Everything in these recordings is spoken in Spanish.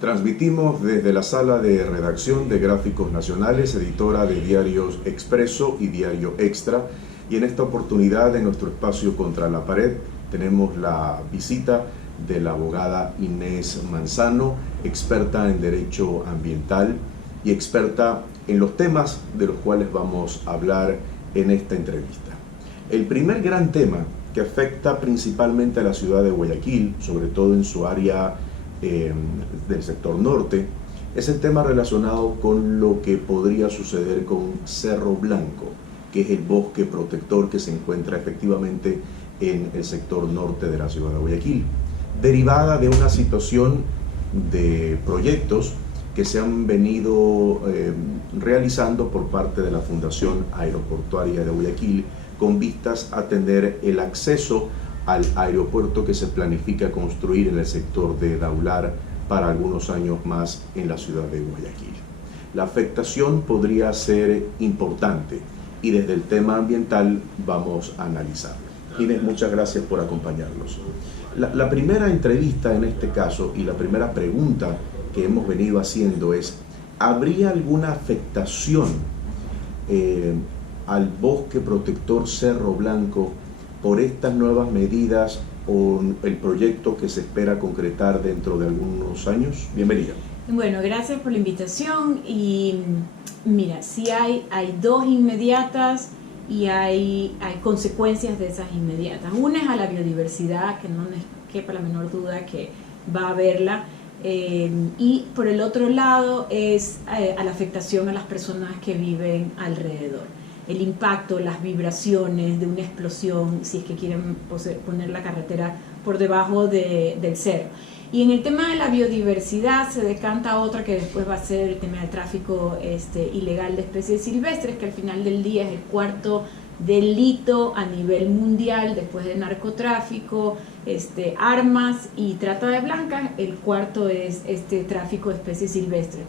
Transmitimos desde la sala de redacción de Gráficos Nacionales, editora de diarios Expreso y Diario Extra, y en esta oportunidad, en nuestro espacio Contra la Pared, tenemos la visita de la abogada Inés Manzano, experta en Derecho Ambiental y experta en los temas de los cuales vamos a hablar en esta entrevista. El primer gran tema que afecta principalmente a la ciudad de Guayaquil, sobre todo en su área del sector norte, es el tema relacionado con lo que podría suceder con Cerro Blanco, que es el bosque protector que se encuentra efectivamente en el sector norte de la ciudad de Guayaquil, derivada de una situación de proyectos que se han venido realizando por parte de la Fundación Aeroportuaria de Guayaquil con vistas a tener el acceso al aeropuerto que se planifica construir en el sector de Daular para algunos años más en la ciudad de Guayaquil. La afectación podría ser importante y desde el tema ambiental vamos a analizarlo. Inés, muchas gracias por acompañarnos. La primera entrevista en este caso y la primera pregunta que hemos venido haciendo es: ¿habría alguna afectación al bosque protector Cerro Blanco por estas nuevas medidas o el proyecto que se espera concretar dentro de algunos años? Bienvenida. Bueno, gracias por la invitación. Y mira, sí hay dos inmediatas y hay consecuencias de esas inmediatas. Una es a la biodiversidad, que no les quepa la menor duda que va a haberla. Y por el otro lado es a la afectación a las personas que viven alrededor. El impacto, las vibraciones de una explosión, si es que quieren poner la carretera por debajo del cerro. Y en el tema de la biodiversidad se decanta otra que después va a ser el tema del tráfico ilegal de especies silvestres, que al final del día es el cuarto delito a nivel mundial, después de narcotráfico, armas y trata de blancas. El cuarto es tráfico de especies silvestres.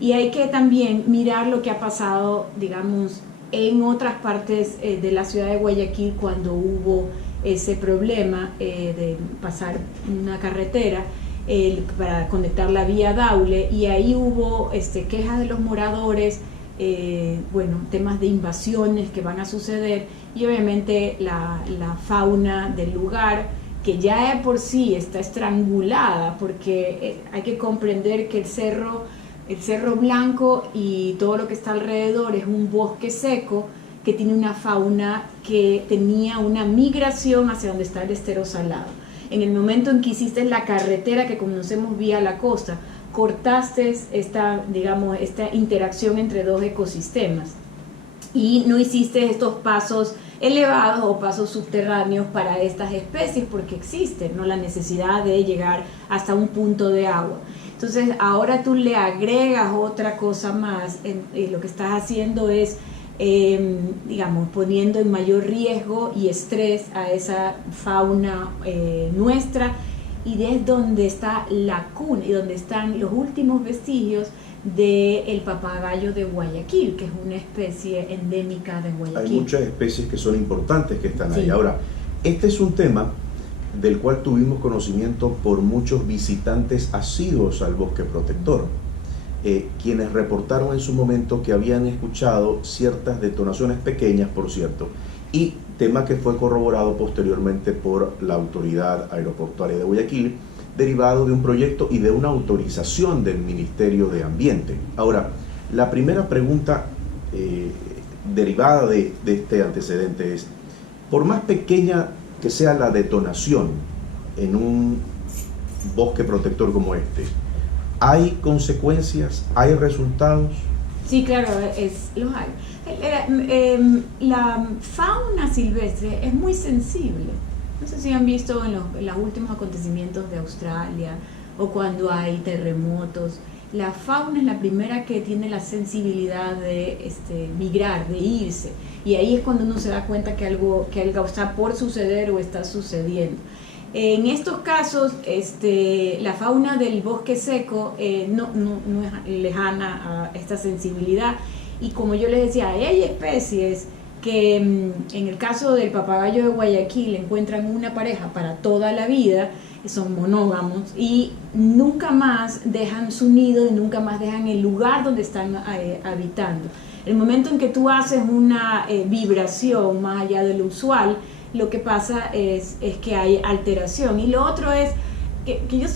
Y hay que también mirar lo que ha pasado, digamos, en otras partes de la ciudad de Guayaquil cuando hubo ese problema de pasar una carretera para conectar la vía Daule, y ahí hubo quejas de los moradores, temas de invasiones que van a suceder, y obviamente la fauna del lugar, que ya de por sí está estrangulada, porque hay que comprender que el Cerro Blanco y todo lo que está alrededor es un bosque seco que tiene una fauna que tenía una migración hacia donde está el estero salado. En el momento en que hiciste la carretera que conocemos vía la costa, cortaste esta interacción entre dos ecosistemas y no hiciste estos pasos elevados o pasos subterráneos para estas especies, porque existe, ¿no?, la necesidad de llegar hasta un punto de agua. Entonces ahora tú le agregas otra cosa más, lo que estás haciendo es poniendo en mayor riesgo y estrés a esa fauna nuestra, y es donde está la cuna y donde están los últimos vestigios del papagayo de Guayaquil, que es una especie endémica de Guayaquil. Hay muchas especies que son importantes que están ahí. Sí. Ahora, este es un tema del cual tuvimos conocimiento por muchos visitantes asiduos al bosque protector, quienes reportaron en su momento que habían escuchado ciertas detonaciones pequeñas, por cierto, y tema que fue corroborado posteriormente por la Autoridad Aeroportuaria de Guayaquil, derivado de un proyecto y de una autorización del Ministerio de Ambiente. Ahora, la primera pregunta derivada de este antecedente es: por más pequeña que sea la detonación en un bosque protector como este, ¿hay consecuencias? ¿Hay resultados? Sí, claro, los hay. La fauna silvestre es muy sensible. No sé si han visto en los últimos acontecimientos de Australia o cuando hay terremotos. La fauna es la primera que tiene la sensibilidad de migrar, de irse. Y ahí es cuando uno se da cuenta que algo está por suceder o está sucediendo. En estos casos, la fauna del bosque seco no es lejana a esta sensibilidad. Y como yo les decía, hay especies que en el caso del papagayo de Guayaquil encuentran una pareja para toda la vida, son monógamos y nunca más dejan su nido y nunca más dejan el lugar donde están habitando. El momento en que tú haces una vibración más allá de lo usual, lo que pasa es que hay alteración. Y lo otro es que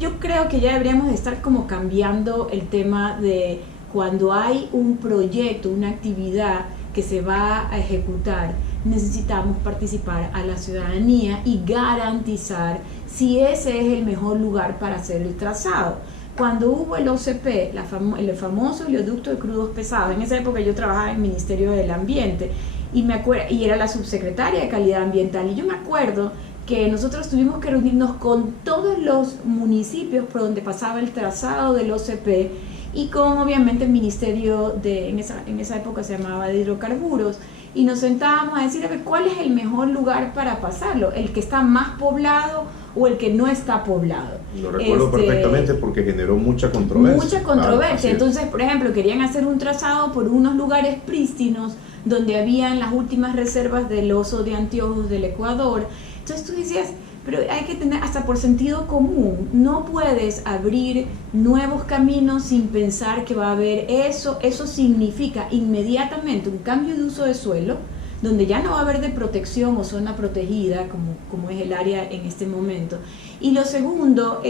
yo creo que ya deberíamos de estar como cambiando el tema de cuando hay un proyecto, una actividad que se va a ejecutar, necesitamos participar a la ciudadanía y garantizar si ese es el mejor lugar para hacer el trazado. Cuando hubo el OCP, el famoso oleoducto de crudos pesados, en esa época yo trabajaba en el Ministerio del Ambiente y era la subsecretaria de Calidad Ambiental, y yo me acuerdo que nosotros tuvimos que reunirnos con todos los municipios por donde pasaba el trazado del OCP y con obviamente el Ministerio en esa época se llamaba de Hidrocarburos, y nos sentábamos a decir a ver cuál es el mejor lugar para pasarlo, el que está más poblado o el que no está poblado. Lo recuerdo perfectamente porque generó mucha controversia. Mucha controversia. Entonces, por ejemplo, querían hacer un trazado por unos lugares prístinos donde habían las últimas reservas del oso de anteojos del Ecuador. Entonces tú decías, pero hay que tener hasta por sentido común, no puedes abrir nuevos caminos sin pensar que va a haber eso significa inmediatamente un cambio de uso de suelo, donde ya no va a haber de protección o zona protegida, como es el área en este momento. Y lo segundo,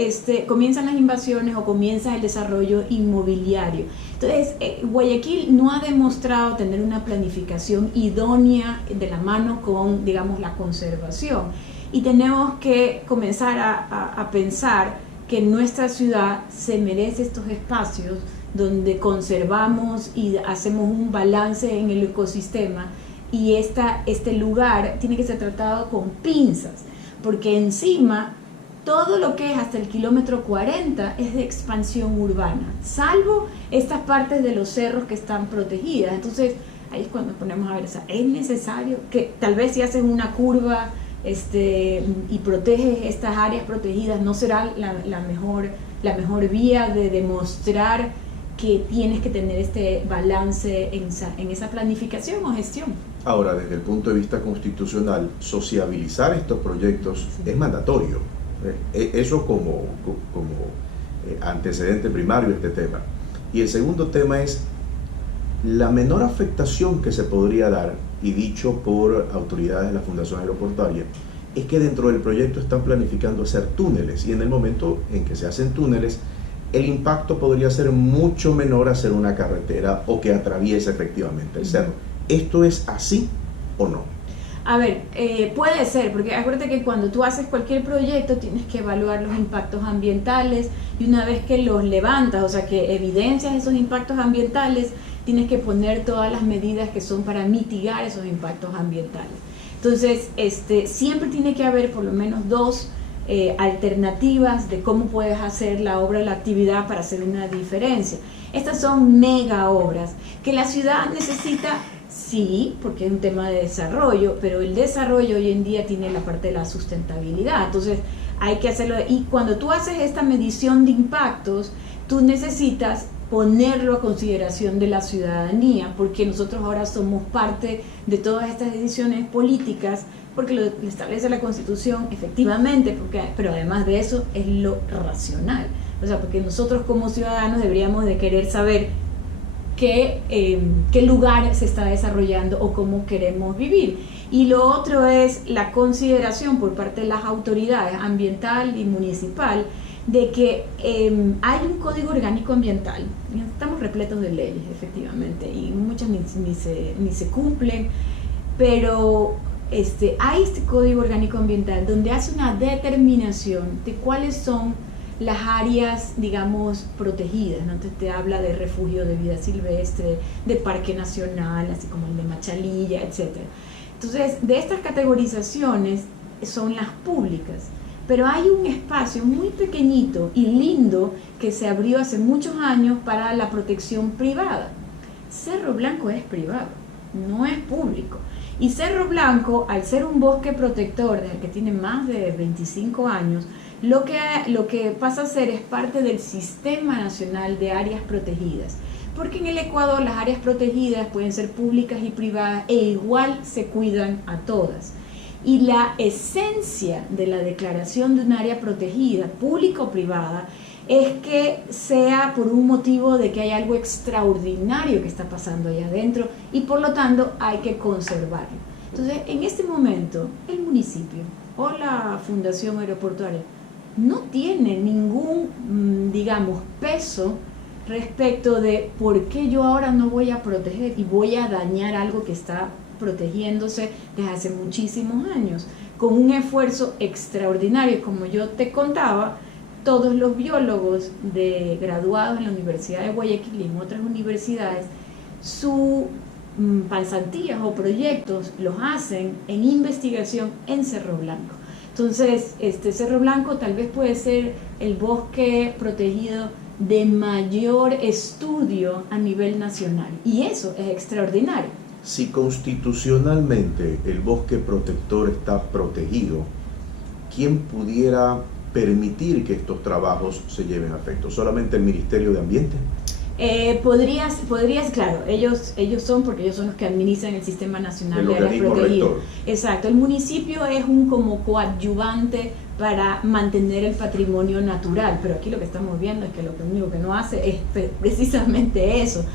comienzan las invasiones o comienza el desarrollo inmobiliario. Entonces, Guayaquil no ha demostrado tener una planificación idónea de la mano con, digamos, la conservación. Y tenemos que comenzar a pensar que nuestra ciudad se merece estos espacios donde conservamos y hacemos un balance en el ecosistema, y este lugar tiene que ser tratado con pinzas, porque encima todo lo que es hasta el kilómetro 40 es de expansión urbana, salvo estas partes de los cerros que están protegidas. Entonces ahí es cuando nos ponemos a ver, o sea, es necesario que tal vez si haces una curva y proteges estas áreas protegidas, no será la mejor vía de demostrar que tienes que tener este balance en esa planificación o gestión. Ahora, desde el punto de vista constitucional, sociabilizar estos proyectos es mandatorio. Eso como antecedente primario de este tema. Y el segundo tema es la menor afectación que se podría dar, y dicho por autoridades de la Fundación Aeroportuaria, es que dentro del proyecto están planificando hacer túneles, y en el momento en que se hacen túneles, el impacto podría ser mucho menor a hacer una carretera o que atraviese efectivamente el cerro. ¿Esto es así o no? A ver, puede ser, porque acuérdate que cuando tú haces cualquier proyecto tienes que evaluar los impactos ambientales, y una vez que los levantas, o sea que evidencias esos impactos ambientales, tienes que poner todas las medidas que son para mitigar esos impactos ambientales. Entonces, siempre tiene que haber por lo menos dos alternativas de cómo puedes hacer la obra o la actividad para hacer una diferencia. Estas son mega obras que la ciudad necesita. Sí, porque es un tema de desarrollo, pero el desarrollo hoy en día tiene la parte de la sustentabilidad, entonces hay que hacerlo. Y cuando tú haces esta medición de impactos, tú necesitas ponerlo a consideración de la ciudadanía, porque nosotros ahora somos parte de todas estas decisiones políticas, porque lo establece la Constitución, efectivamente, pero además de eso es lo racional, o sea, porque nosotros como ciudadanos deberíamos de querer saber qué lugar se está desarrollando o cómo queremos vivir. Y lo otro es la consideración por parte de las autoridades ambiental y municipal de que hay un código orgánico ambiental. Estamos repletos de leyes, efectivamente, y muchas ni se cumplen, pero hay este código orgánico ambiental donde hace una determinación de cuáles son las áreas, digamos, protegidas, ¿no? Entonces te habla de refugio de vida silvestre, de parque nacional, así como el de Machalilla, etc. Entonces, de estas categorizaciones son las públicas, pero hay un espacio muy pequeñito y lindo que se abrió hace muchos años para la protección privada. Cerro Blanco es privado, no es público. Y Cerro Blanco, al ser un bosque protector desde que tiene más de 25 años, lo que pasa a ser es parte del Sistema Nacional de Áreas Protegidas, porque en el Ecuador las áreas protegidas pueden ser públicas y privadas e igual se cuidan a todas. Y la esencia de la declaración de un área protegida, pública o privada, es que sea por un motivo de que hay algo extraordinario que está pasando allá adentro y por lo tanto hay que conservarlo. Entonces, en este momento, el municipio o la Fundación Aeroportuaria no tiene ningún, digamos, peso respecto de por qué yo ahora no voy a proteger y voy a dañar algo que está protegiéndose desde hace muchísimos años, con un esfuerzo extraordinario. Como yo te contaba, todos los biólogos graduados en la Universidad de Guayaquil y en otras universidades, sus pasantías o proyectos los hacen en investigación en Cerro Blanco. Entonces, Cerro Blanco tal vez puede ser el bosque protegido de mayor estudio a nivel nacional, y eso es extraordinario. Si constitucionalmente el bosque protector está protegido, ¿quién pudiera permitir que estos trabajos se lleven a efecto? ¿Solamente el Ministerio de Ambiente? Podrías, claro, ellos son, porque ellos son los que administran el Sistema Nacional de Áreas Protegidas. Exacto, el municipio es un como coadyuvante para mantener el patrimonio natural, pero aquí lo que estamos viendo es que lo único que no hace es precisamente eso.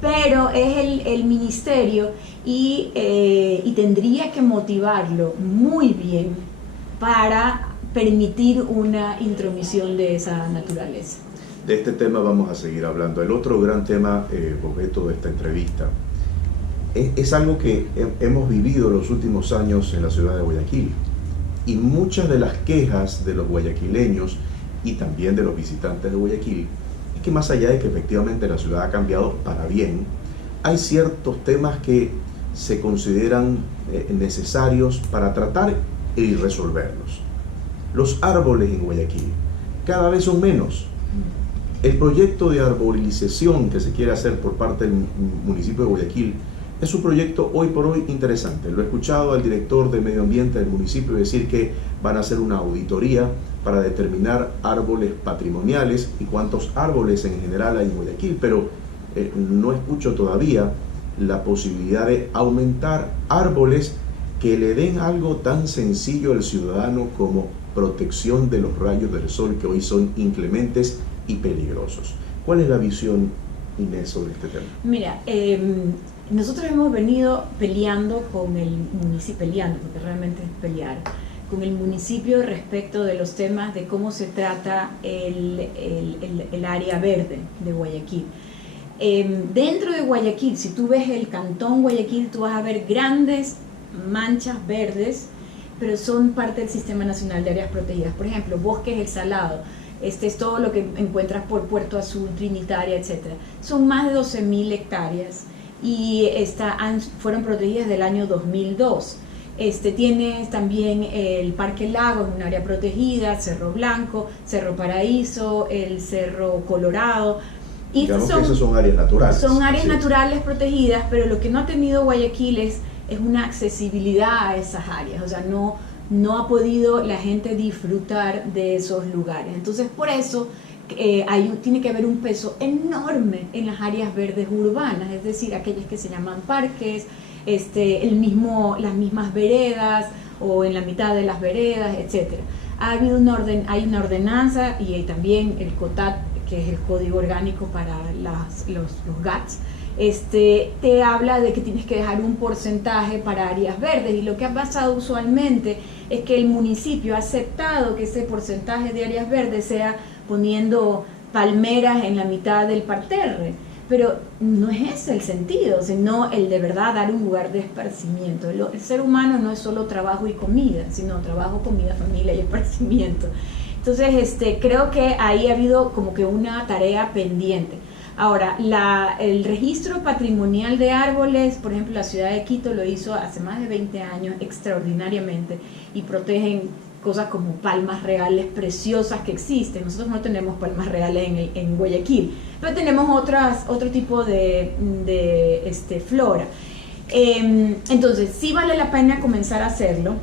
Pero es el ministerio y tendría que motivarlo muy bien para permitir una intromisión de esa naturaleza. De este tema vamos a seguir hablando. El otro gran tema, objeto de esta entrevista, es algo que hemos vivido los últimos años en la ciudad de Guayaquil. Y muchas de las quejas de los guayaquileños y también de los visitantes de Guayaquil es que más allá de que efectivamente la ciudad ha cambiado para bien, hay ciertos temas que se consideran necesarios para tratar y resolverlos. Los árboles en Guayaquil cada vez son menos. El proyecto de arborización que se quiere hacer por parte del municipio de Guayaquil es un proyecto hoy por hoy interesante. Lo he escuchado al director de Medio Ambiente del municipio decir que van a hacer una auditoría para determinar árboles patrimoniales y cuántos árboles en general hay en Guayaquil, pero no escucho todavía la posibilidad de aumentar árboles que le den algo tan sencillo al ciudadano como protección de los rayos del sol, que hoy son inclementes y peligrosos. ¿Cuál es la visión, Inés, sobre este tema? Mira, nosotros hemos venido peleando con el municipio, porque realmente es pelear, con el municipio respecto de los temas de cómo se trata el área verde de Guayaquil. Dentro de Guayaquil, si tú ves el cantón Guayaquil, tú vas a ver grandes manchas verdes, pero son parte del Sistema Nacional de Áreas Protegidas. Por ejemplo, Bosques El Salado, es todo lo que encuentras por Puerto Azul, Trinitaria, etc. Son más de 12.000 hectáreas y fueron protegidas del año 2002. Tienes también el Parque Lago, en un área protegida, Cerro Blanco, Cerro Paraíso, el Cerro Colorado. Y digamos que esas son áreas naturales. Son áreas naturales protegidas, pero lo que no ha tenido Guayaquil es una accesibilidad a esas áreas, o sea, no ha podido la gente disfrutar de esos lugares. Entonces, por eso tiene que haber un peso enorme en las áreas verdes urbanas, es decir, aquellas que se llaman parques, las mismas veredas o en la mitad de las veredas, etc. Hay una ordenanza y hay también el COTAT, que es el Código Orgánico para los GATS, te habla de que tienes que dejar un porcentaje para áreas verdes, y lo que ha pasado usualmente es que el municipio ha aceptado que ese porcentaje de áreas verdes sea poniendo palmeras en la mitad del parterre, pero no es ese el sentido, sino el de verdad dar un lugar de esparcimiento. El ser humano no es solo trabajo y comida, sino trabajo, comida, familia y esparcimiento. Entonces, creo que ahí ha habido como que una tarea pendiente. Ahora, el registro patrimonial de árboles, por ejemplo, la ciudad de Quito lo hizo hace más de 20 años extraordinariamente, y protegen cosas como palmas reales preciosas que existen. Nosotros no tenemos palmas reales en Guayaquil, pero tenemos otro tipo de flora. Entonces, sí vale la pena comenzar a hacerlo.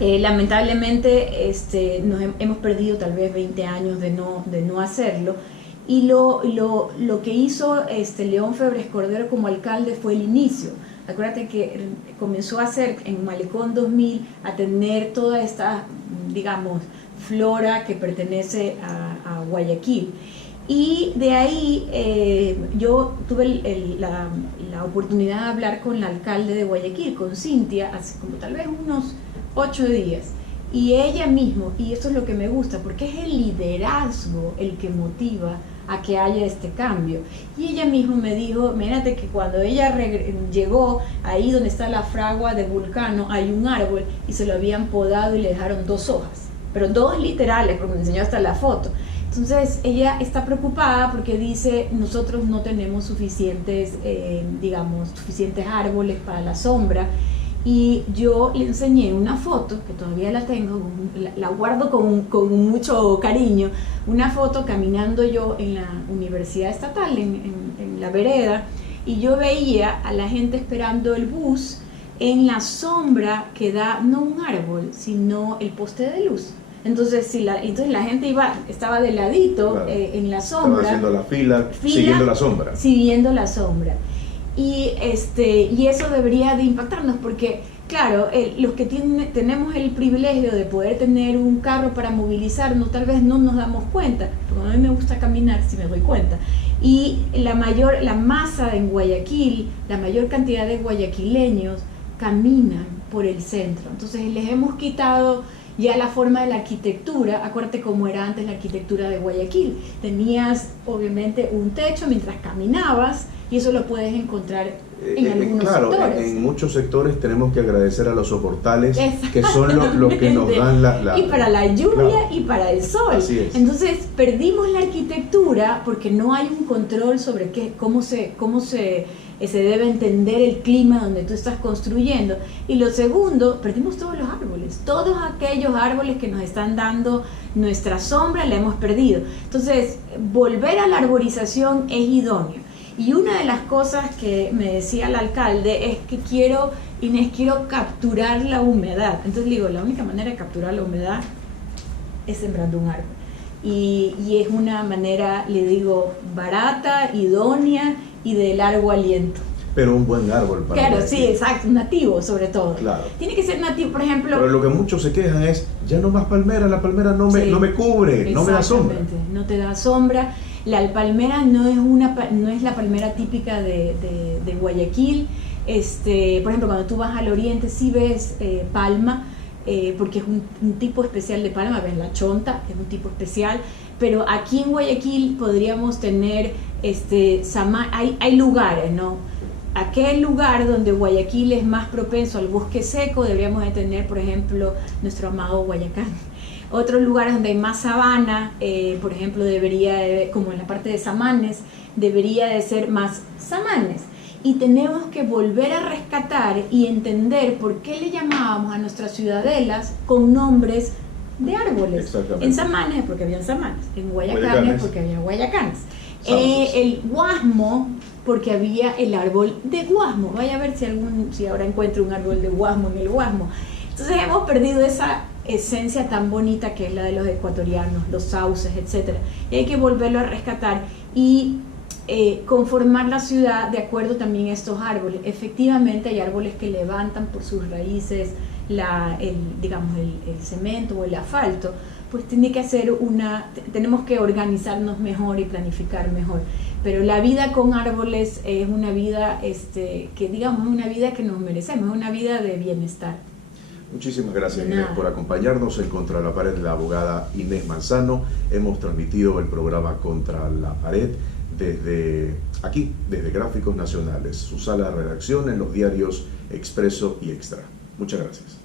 Lamentablemente hemos perdido tal vez 20 años de no hacerlo, y lo que hizo León Febres Cordero como alcalde fue el inicio. Acuérdate que comenzó a hacer en Malecón 2000 a tener toda esta, digamos, flora que pertenece a Guayaquil. Y de ahí yo tuve la oportunidad de hablar con la alcalde de Guayaquil, con Cintia, hace como tal vez unos 8 días. Y ella misma, y esto es lo que me gusta, porque es el liderazgo el que motiva a que haya este cambio. Y ella misma me dijo, mírate que cuando ella llegó ahí donde está la fragua de Vulcano, hay un árbol y se lo habían podado y le dejaron 2 hojas, pero 2 literales, porque me enseñó hasta la foto. Entonces ella está preocupada porque dice, nosotros no tenemos suficientes, suficientes árboles para la sombra. Y yo le enseñé una foto, que todavía la tengo, la guardo con mucho cariño, una foto caminando yo en la Universidad Estatal, en la vereda, y yo veía a la gente esperando el bus en la sombra que da no un árbol, sino el poste de luz. Entonces, entonces la gente estaba de ladito, claro, en la sombra. Estaba haciendo la fila, siguiendo la sombra. Siguiendo la sombra. Y eso debería de impactarnos porque, claro, los que tenemos el privilegio de poder tener un carro para movilizarnos, tal vez no nos damos cuenta, porque a mí me gusta caminar, si me doy cuenta. Y la masa en Guayaquil, la mayor cantidad de guayaquileños caminan por el centro. Entonces les hemos quitado ya la forma de la arquitectura. Acuérdate cómo era antes la arquitectura de Guayaquil. Tenías obviamente un techo mientras caminabas, y eso lo puedes encontrar en algunos sectores. En muchos sectores tenemos que agradecer a los soportales, que son los que nos dan y para la lluvia, claro, y para el sol. Así es. Entonces perdimos la arquitectura porque no hay un control sobre cómo se debe entender el clima donde tú estás construyendo. Y lo segundo, perdimos todos los árboles, todos aquellos árboles que nos están dando nuestra sombra, la hemos perdido. Entonces volver a la arborización es idóneo. Y una de las cosas que me decía el alcalde es que quiero capturar la humedad. Entonces digo, la única manera de capturar la humedad es sembrando un árbol. Y es una manera, le digo, barata, idónea y de largo aliento. Pero un buen árbol para Claro, sí, exacto, nativo sobre todo. Claro. Tiene que ser nativo, por ejemplo. Pero lo que muchos se quejan es, ya no más palmera, la palmera no me cubre, no me da sombra. No te da sombra. La palmera no es la palmera típica de Guayaquil. Por ejemplo, cuando tú vas al oriente sí ves palma, porque es un tipo especial de palma. Ves la chonta, es un tipo especial, pero aquí en Guayaquil podríamos tener hay lugares, ¿no? Aquel lugar donde Guayaquil es más propenso al bosque seco, deberíamos de tener, por ejemplo, nuestro amado Guayacán. Otros lugares donde hay más sabana, por ejemplo, como en la parte de Samanes, debería de ser más Samanes. Y tenemos que volver a rescatar y entender por qué le llamábamos a nuestras ciudadelas con nombres de árboles. En Samanes porque habían Samanes, en Guayacanes porque había Guayacanes. El Guasmo porque había el árbol de Guasmo. Vaya a ver si ahora encuentro un árbol de Guasmo en el Guasmo. Entonces hemos perdido esa esencia tan bonita que es la de los ecuatorianos, los sauces, etcétera, y hay que volverlo a rescatar y conformar la ciudad de acuerdo también a estos árboles. Efectivamente hay árboles que levantan por sus raíces el cemento o el asfalto, pues tenemos que organizarnos mejor y planificar mejor, pero la vida con árboles es una vida una vida que nos merecemos, es una vida de bienestar. Muchísimas gracias, Inés, por acompañarnos en Contra la Pared de la abogada Inés Manzano. Hemos transmitido el programa Contra la Pared desde Gráficos Nacionales, su sala de redacción en los diarios Expreso y Extra. Muchas gracias.